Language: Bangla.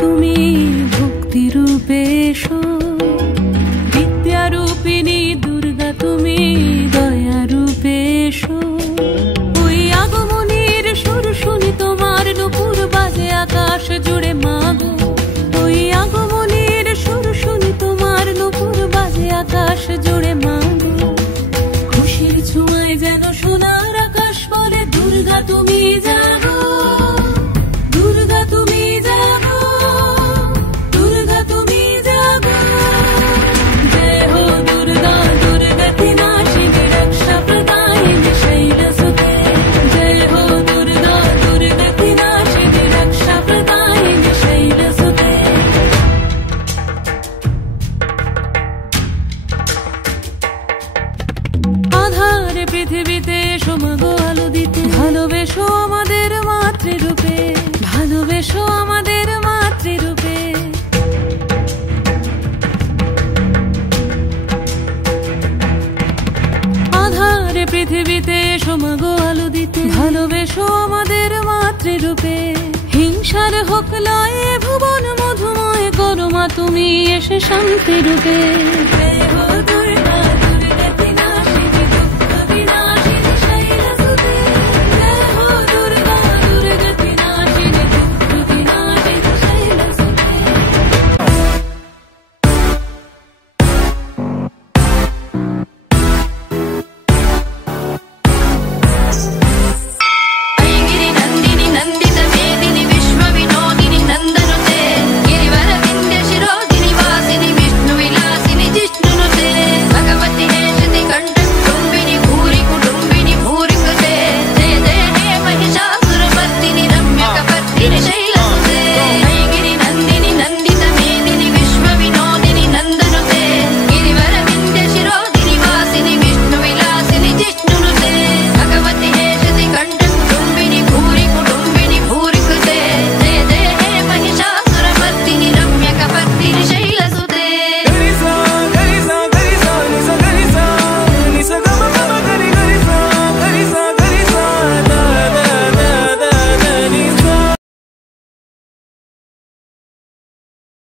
তুমি ভক্তি রূপে এসো, বিদ্যা রূপিণী দুর্গা তুমি দয়া রূপে এসো। ওই আগমনের সুর শুনি তোমার নুপুর বাজে আকাশ জুড়ে মাগো, ওই আগমনের সুর শুনি তোমার নুপুর বাজে আকাশ জুড়ে মাগো। খুশির ছোঁয়ায় যেন সোনার আকাশ বলে দুর্গা তুমি জাগো, দুর্গা তুমি জাগো, দুর্গা তুমি জাগো। জয় হো দুর্গা দুর্গা কি নাশিনী রক্ষা প্রদায়িনী শৈলসুতে, জয় হো দুর্গা দুর্গা কি নাশিনী রক্ষা প্রদায়িনী শৈলসুতে। আধারে পৃথিবীতে এসো মাগো আলো দিতে, ভালোবেসো আমাদের মাতৃরূপে, ভালোবেসো আমাদের মাতৃরূপে। আধারে পৃথিবীতে এসো মাগো আলো দিতে, ভালোবেসো আমাদের মাতৃরূপে। হিংসার হোক লয়ে ভুবন মধুময় করো মা তুমি এসে শান্তি রূপে। জয় হো দুর্গা